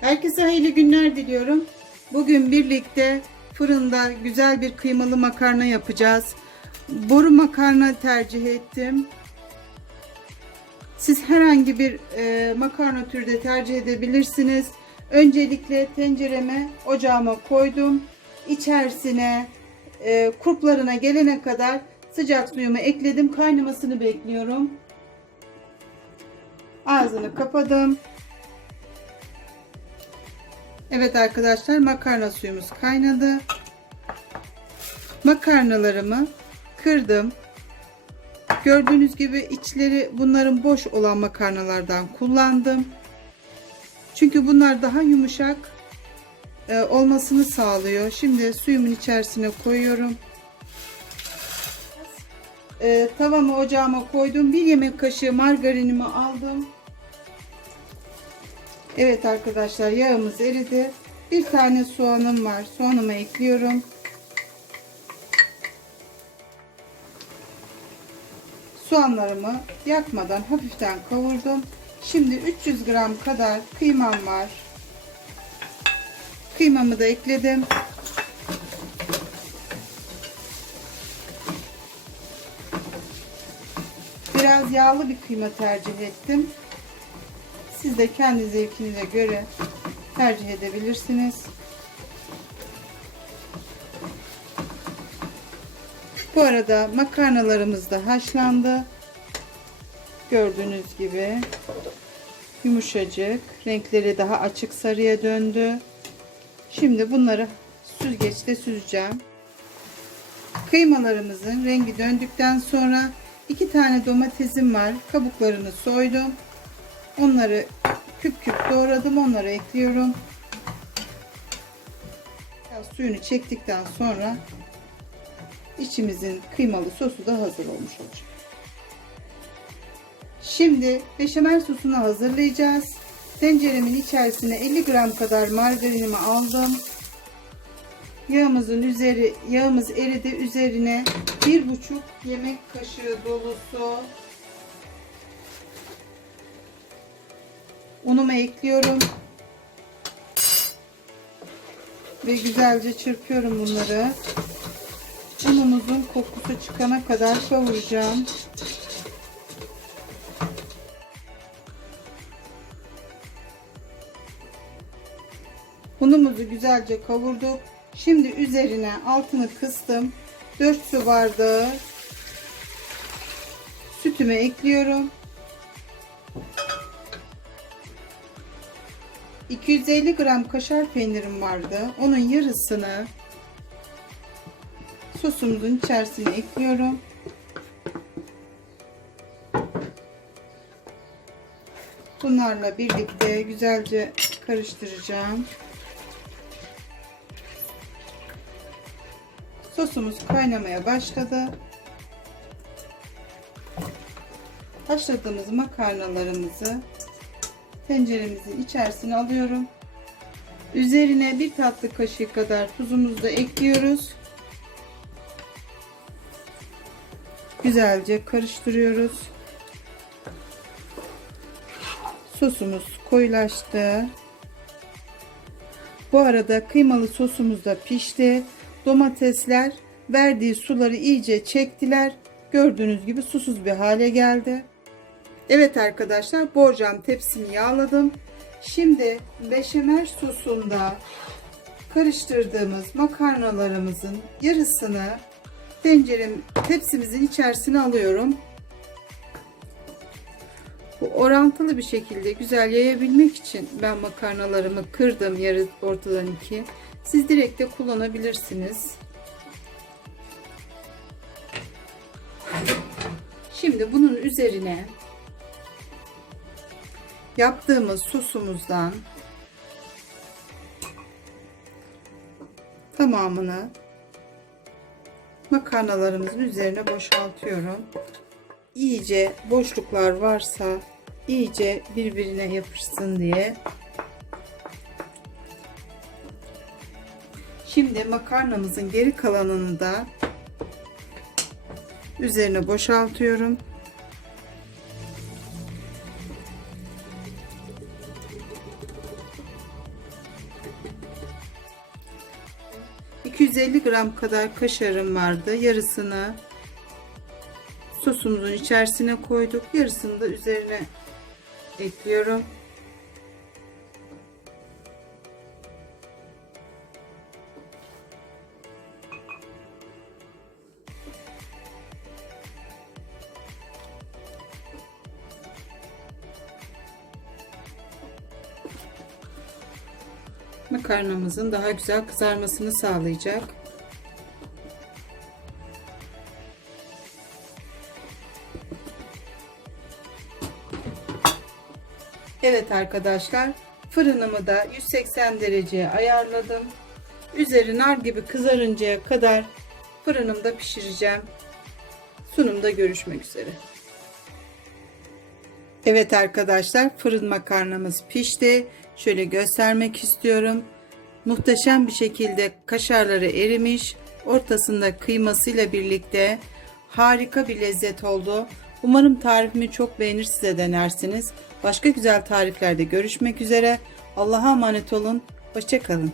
Herkese hayırlı günler diliyorum. Bugün birlikte fırında güzel bir kıymalı makarna yapacağız. Boru makarna tercih ettim. Siz herhangi bir e, makarna türü de tercih edebilirsiniz. Öncelikle tencereme ocağıma koydum. İçerisine e, kurplarına gelene kadar sıcak suyumu ekledim. Kaynamasını bekliyorum. Ağzını kapadım. Evet arkadaşlar makarna suyumuz kaynadı. Makarnalarımı kırdım. Gördüğünüz gibi içleri bunların boş olan makarnalardan kullandım. Çünkü bunlar daha yumuşak e, olmasını sağlıyor. Şimdi suyumun içerisine koyuyorum. E, tavamı ocağıma koydum. Bir yemek kaşığı margarinimi aldım. Evet arkadaşlar yağımız eridi. Bir tane soğanım var. Soğanımı ekliyorum. Soğanlarımı yakmadan hafiften kavurdum. Şimdi 300 gram kadar kıymam var. Kıymamı da ekledim. Biraz yağlı bir kıyma tercih ettim. Siz de kendi zevkinize göre tercih edebilirsiniz. Bu arada makarnalarımız da haşlandı. Gördüğünüz gibi yumuşacık. Renkleri daha açık sarıya döndü. Şimdi bunları süzgeçte süzeceğim. Kıymalarımızın rengi döndükten sonra iki tane domatesim var. Kabuklarını soydum. Onları küp küp doğradım. Onları ekliyorum. Biraz suyunu çektikten sonra içimizin kıymalı sosu da hazır olmuş olacak. Şimdi beşamel sosunu hazırlayacağız. Tenceremin içerisine 50 gram kadar margarinimi aldım. Yağımızın üzeri yağımız eridi. Üzerine bir buçuk yemek kaşığı dolusu unumu ekliyorum. Ve güzelce çırpıyorum bunları. Unumuzun kokusu çıkana kadar kavuracağım. Unumuzu güzelce kavurduk. Şimdi üzerine altını kıstım. 4 su bardağı sütümü ekliyorum. 250 gram kaşar peynirim vardı. Onun yarısını sosumuzun içerisine ekliyorum. Bunlarla birlikte güzelce karıştıracağım. Sosumuz kaynamaya başladı. Haşladığımız makarnalarımızı tenceremizin içerisine alıyorum. Üzerine bir tatlı kaşığı kadar tuzumuzu da ekliyoruz. Güzelce karıştırıyoruz. Sosumuz koyulaştı. Bu arada kıymalı sosumuz da pişti. Domatesler verdiği suları iyice çektiler. Gördüğünüz gibi susuz bir hale geldi. Evet arkadaşlar borcam tepsimi yağladım. Şimdi beşamel sosunda karıştırdığımız makarnalarımızın yarısını tencerem tepsimizin içerisine alıyorum. Bu orantılı bir şekilde güzel yayabilmek için ben makarnalarımı kırdım yarı ortadan iki. Siz direkt de kullanabilirsiniz. Şimdi bunun üzerine yaptığımız sosumuzdan tamamını makarnalarımızın üzerine boşaltıyorum. İyice boşluklar varsa iyice birbirine yapışsın diye. Şimdi makarnamızın geri kalanını da üzerine boşaltıyorum. 250 gram kadar kaşarım vardı. Yarısını sosumuzun içerisine koyduk. Yarısını da üzerine ekliyorum. Makarnamızın daha güzel kızarmasını sağlayacak. Evet arkadaşlar fırınımı da 180 dereceye ayarladım. Üzeri nar gibi kızarıncaya kadar fırınımda pişireceğim. Sunumda görüşmek üzere. Evet arkadaşlar fırın makarnamız pişti. Şöyle göstermek istiyorum. Muhteşem bir şekilde kaşarları erimiş. Ortasında kıymasıyla birlikte harika bir lezzet oldu. Umarım tarifimi çok beğenir size denersiniz. Başka güzel tariflerde görüşmek üzere. Allah'a emanet olun. Hoşçakalın.